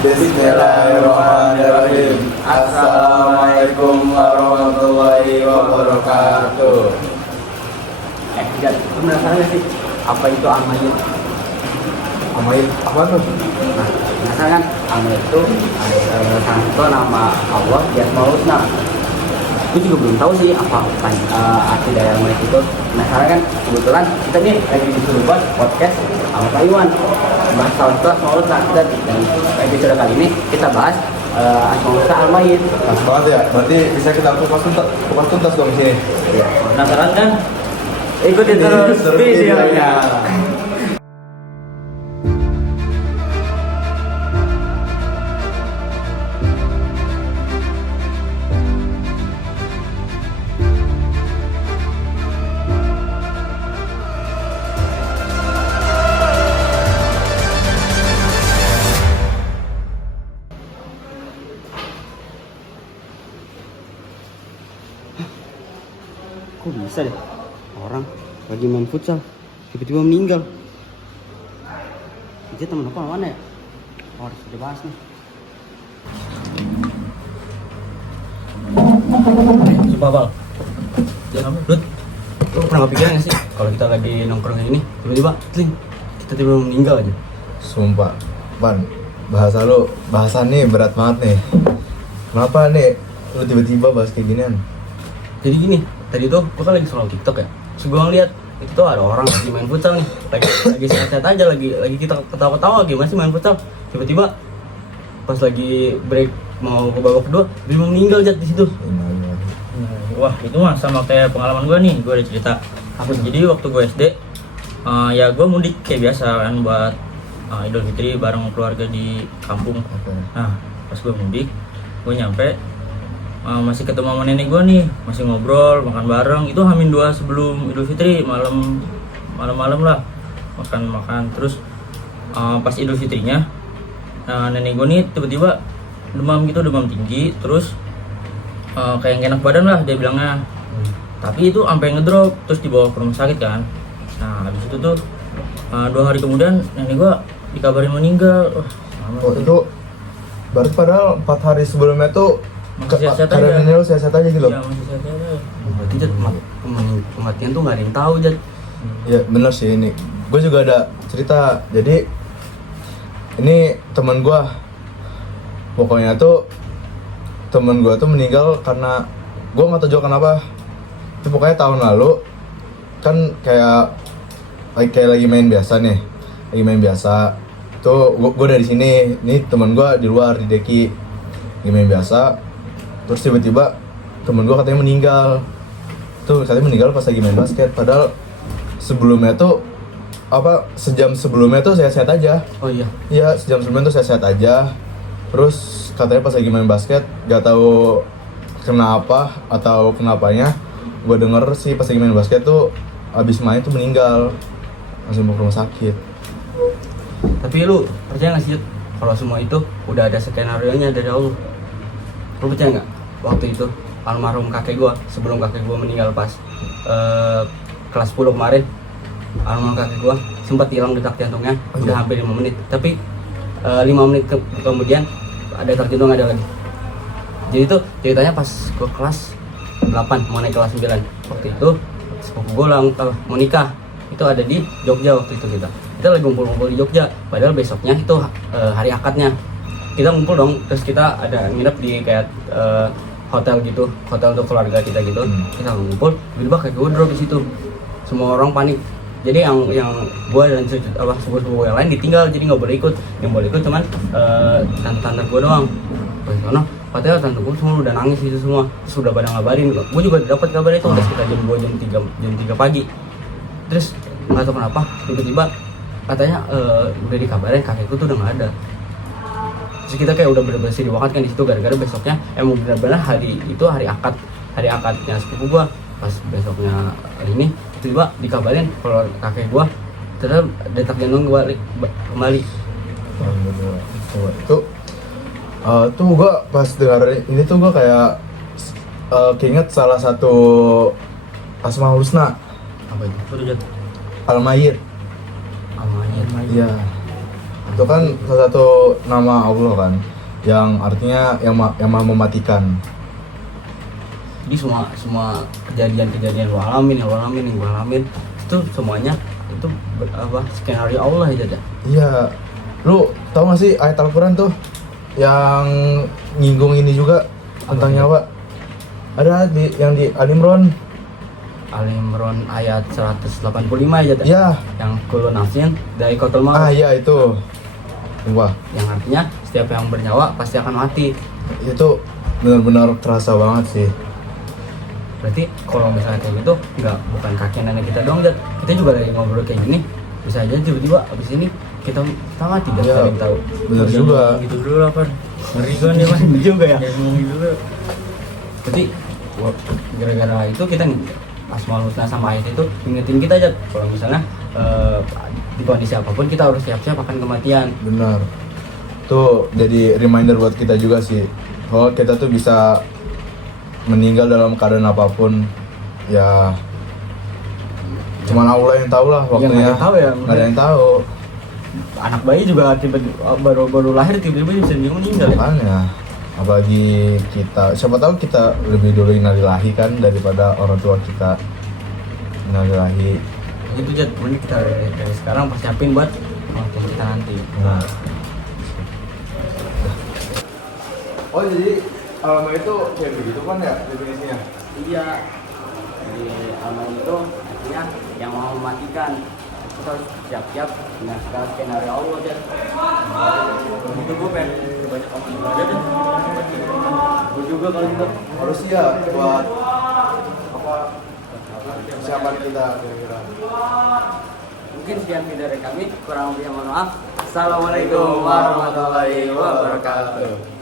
Bismillahirrahmanirrahim. Assalamualaikum warahmatullahi wabarakatuh. Jad, lu penasaran gak sih apa itu Al-Mayyit? Amin. Apa tuh? Nah, penasaran kan? Al-Mayyit itu satu nama Allah di Asmaul Husna. Gue juga belum tahu sih apa arti dari Al-Mayyit itu. Penasaran kan? Kebetulan kita nih lagi disuruh buat podcast sama Pak Iwan bahas soal itu Asmaul Husna. Dan episode kali ini kita bahas Asmaul Husna Al-Mayyit. Pas banget ya. Berarti bisa kita kupas tuntas dong sini. Iya. Penasaran kan? Ikuti terus videonya. Kok bisa deh orang lagi main futsal tiba-tiba meninggal? Dia temen apa mana ya? Oh, harus dibahas nih. Coba Bal, lu pernah kepikiran gak sih kalau kita lagi nongkrong kayak gini tiba-tiba kita tiba-tiba meninggal aja? Sumpah, Pan, bahasannya berat banget nih. Kenapa nih lu tiba-tiba bahas kayak ginian? Jadi gini, tadi tuh gue kan lagi scroll TikTok ya. Terus gue ngeliat itu tuh ada orang lagi main futsal nih, lagi sehat-sehat aja, lagi kita ketawa-ketawa gimana sih main futsal. Tiba-tiba pas lagi break mau ke babak kedua, dia mau meninggal Jat di situ. Wah itu mah sama kayak pengalaman gue nih, gue ada cerita. Jadi waktu gue SD, ya gue mudik kayak biasa kan buat Idul Fitri bareng keluarga di kampung. Nah pas gue mudik, gue nyampe masih ketemu sama nenek gue nih, masih ngobrol, makan bareng. Itu H-2 sebelum Idul Fitri, malam lah makan. Terus pas Idul Fitrinya, nenek gue nih tiba-tiba demam tinggi, terus kayak gak enak badan lah dia bilangnya. Tapi itu sampai ngedrop, terus dibawa ke rumah sakit kan. Nah habis itu tuh 2 hari kemudian nenek gue dikabarin meninggal. Itu berarti padahal 4 hari sebelumnya tuh masih sehat aja. Keadaannya lu sehat aja gitu? Iya masih sehat aja. Berarti Jat, kematian tuh gak ada yang tahu Jat. Ya bener sih ini. Gue juga ada cerita. Jadi ini teman gue. Pokoknya tuh temen gue tuh meninggal karena gue nggak tahu juga kenapa. Itu pokoknya tahun lalu kan kayak lagi main biasa nih. Lagi main biasa. Tuh gue dari sini. Nih temen gue di luar di deki. Lagi main biasa. Terus tiba-tiba temen gue katanya meninggal. Tuh katanya meninggal pas lagi main basket. Padahal sebelumnya tuh sejam sebelumnya tuh sehat-sehat aja. Oh iya. Iya, sejam sebelumnya tuh sehat-sehat aja. Terus katanya pas lagi main basket gak tahu kenapa atau kenapanya, gue denger sih pas lagi main basket tuh abis main tuh meninggal, langsung mau ke rumah sakit. Tapi lu percaya gak sih Jat, kalau semua itu udah ada skenario-nya dari Allah? Lu percaya gak? Waktu itu almarhum kakek gue, sebelum kakek gue meninggal pas kelas 10 kemarin, almarhum kakek gue sempat hilang detak jantungnya. Udah hampir 5 menit. Tapi 5 menit kemudian ada detak jantung ada lagi. Jadi itu ceritanya pas gue kelas 8 mau naik kelas 9. Waktu itu sepupu gue mau nikah. Itu ada di Jogja waktu itu kita lagi ngumpul-ngumpul di Jogja. Padahal besoknya itu hari akadnya. Kita ngumpul dong, terus kita ada nginep di kayak hotel gitu, hotel untuk keluarga kita gitu. Kita ngumpul, tiba-tiba kayak gue drop di situ. Semua orang panik. Jadi yang gue dan sepupu yang lain ditinggal, jadi nggak boleh ikut. Yang boleh ikut cuman tante-tante gue doang. Karena padahal tante gue semua udah nangis gitu semua. Terus udah pada ngabarin. Gue juga dapat kabar itu udah sekitar jam 2 jam 3 pagi. Terus nggak tahu kenapa tiba-tiba katanya udah dikabarin kakekku tuh udah nggak ada. Terus kita kayak udah bener-bener diwakatkan di situ gara-gara besoknya emang benar-benar hari akadnya sepupu gua. Pas besoknya ini tiba dikabarin kalau kakek gua ternyata detak jantung kembali. Itu tuh gua pas dengar ini tuh gua kayak keinget salah satu Asmaul Husna. Apa itu? Al-Mayyit. Al-Mayyit. Iya. itu kan salah satu nama Allah kan, yang artinya yang maha mematikan. Jadi semua kejadian-kejadian lu alamin, yang lu alamin itu semuanya itu skenario Allah aja dah. Iya, lu tau gak sih ayat Al-Quran tuh yang nyinggung ini juga tentang nyawa? Ada yang di Al-Imran. Al-Imran ayat 185 aja dah. Iya. Yang kullu nafsin dha'iqatul maut. Iya itu. Wah, Yang artinya setiap yang bernyawa pasti akan mati. itu benar-benar terasa banget sih. Berarti kalau misalnya kayak gitu bukan kakek nenek kita doang, Jat. Kita juga lagi ngobrol kayak gini, bisa aja tiba-tiba abis ini kita mati dan Iya, saling tahu. benar juga. Gitu dulu lah, Pan. Ngeri kan ya, Pan. Juga ya. Jangan ngomong gitu dulu. Berarti gara-gara itu kita nih Asmaul Husna sama ayat itu ingetin kita aja kalau misalnya di kondisi apapun kita harus siap-siap akan kematian. Benar. Tuh jadi reminder buat kita juga sih. Kalau kita tuh bisa meninggal dalam keadaan apapun, ya cuman Allah yang tahu lah waktunya. nggak ada yang tahu ya, Nggak ada yang tahu. Anak bayi juga baru lahir tiba-tiba bisa meninggal. Makanya, apalagi kita, siapa tahu kita lebih dulu innalillahi kan daripada orang tua kita. Innalillahi. Itu Jat, mending kita dari sekarang persiapin buat waktu kita nanti. Nah. Oh jadi alamat itu kayak begitu kan ya definisinya? Iya. Jadi amal itu artinya yang mau mematikan. Kita harus siap-siap dengan segala skenario Allah Jat. Itu gue pengen banyak amal ibadah deh. Gue juga kalau gitu. Harus ya buat apa persiapan kita kira-kira. Mungkin sekian video dari kami, kurang lebihnya mohon maaf. Assalamualaikum warahmatullahi wabarakatuh.